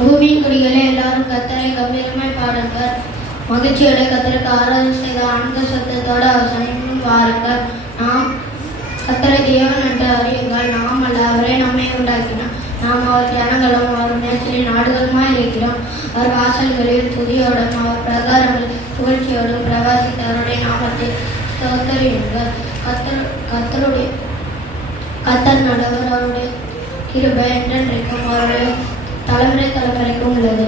பூமியின் குடிகளே எல்லாரும் கர்த்தரை கம்பீரமாய் பாடுங்கள். மகிழ்ச்சியோட கர்த்தருக்கு ஆராதனை செய்த ஆனந்த சத்தத்தோடு அவர் சமீபம் வாருங்கள். நாம் கர்த்தரை தேவன் என்று அறியுங்கள். நாம் அல்ல, அவரே நம்மை உண்டாக்கினார். நாம் அவர் ஜனங்களும் அவர் நேசரின் நாடுகளுமாய் இருக்கிறோம். அவர் வாசல்களில் துதியோடும் அவர் பிரகாரங்கள் புகழ்ச்சியோடும் பிரகாசித்தவருடைய நாமத்தை ஸ்தோத்தரியுங்கள். கர்த்தர் நல்லவர், அவருடைய கிருபை என்றென்றைக்கும் அவருடைய தலைமுறை தலைமுறைக்கும் உள்ளது.